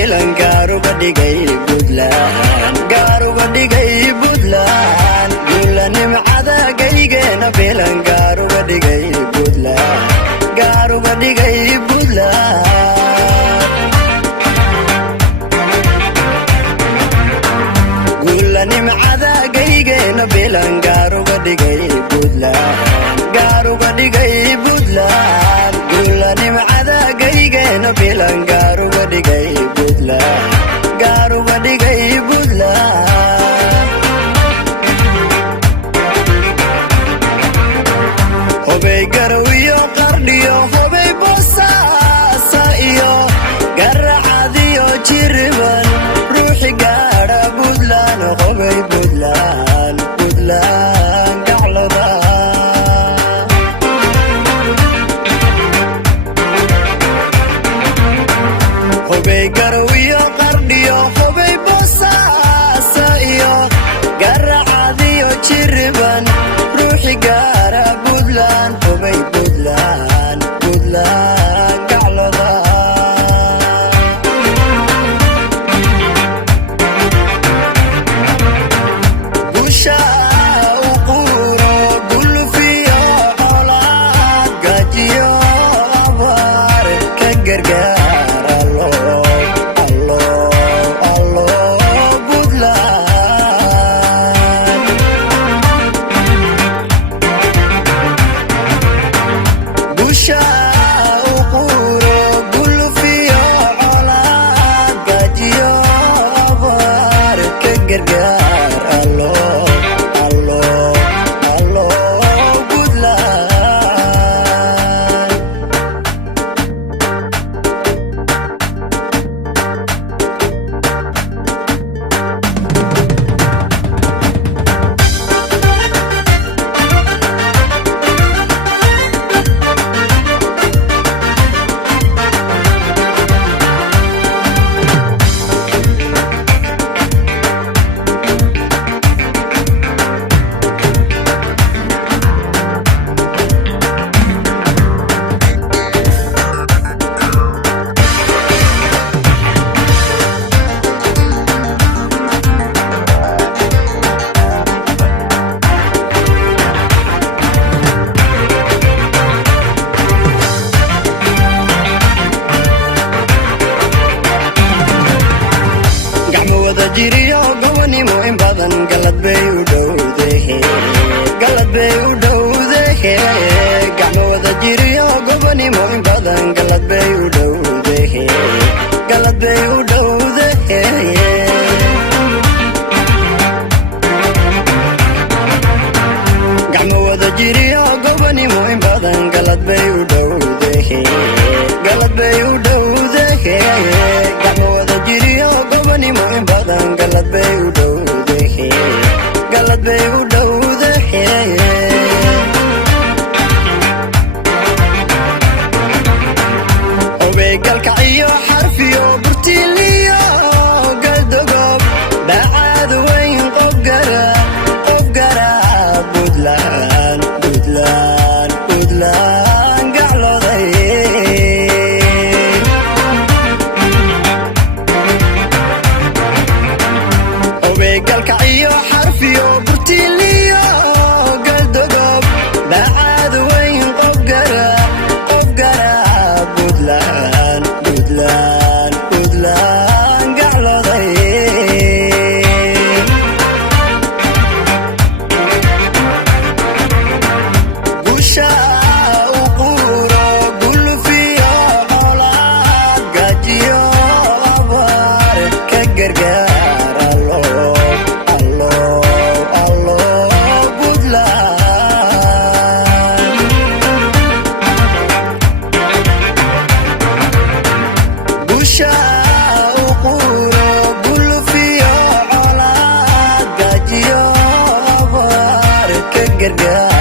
bilan gaaru badigay budlaan gaaru badigay budlaan gulanim cadagaygeena bilan gaaru badigay budlaan gaaru badigay budlaan gulanim cadagaygeena bilan gaaru badigay budlaan gaaru badigay budlaan gulanim cadagaygeena bilan gaaru badigay budlaan gaaru badigay budlaan hobay garawiyo qardhiyo hobay bosaasa iyo garacadiyo jiriban ruuxi gaadha budlaan hobay budlaan budlaan gacloda hobay garawiyo qardhiyo hobay bosaasa iyo garacadiyo jiriban ruuxi gaara budlaan hobay budlaan budlaan gacloda busha u quuro gulufiyo colaad gajiyo abaar ka gargaar jiriyo gobanimo in badan galad bay u dhowdahe galad bay u dhowdahe gacmo wada jiriyo gobanimo in badan galad bay u dhowdahe galad bay u dhowdahe gacmo wada jiriyo gobanimo in badan galad bay u dhowdahe galad bay u dhowdahe gacmo wada jiriyo gobanimo in badan galad bay u dhowdahe galad bay u dhowdahe hobay galkaciyo xarfiyo burtiiliyo galdogob bacaad weyn qof gara budlaan budlaan budlaan gacloday hobay galkaciyo xarfiyo burtiiliyo galdogob bacaad weyn qof gara budlaan budlaan budlaan gacloday busha u quuro gulufiyo colaad gajiyo abaar ka gargaar allo budlaan busha u quuro gulufiyo colaad gajiyo abaar ka gargaar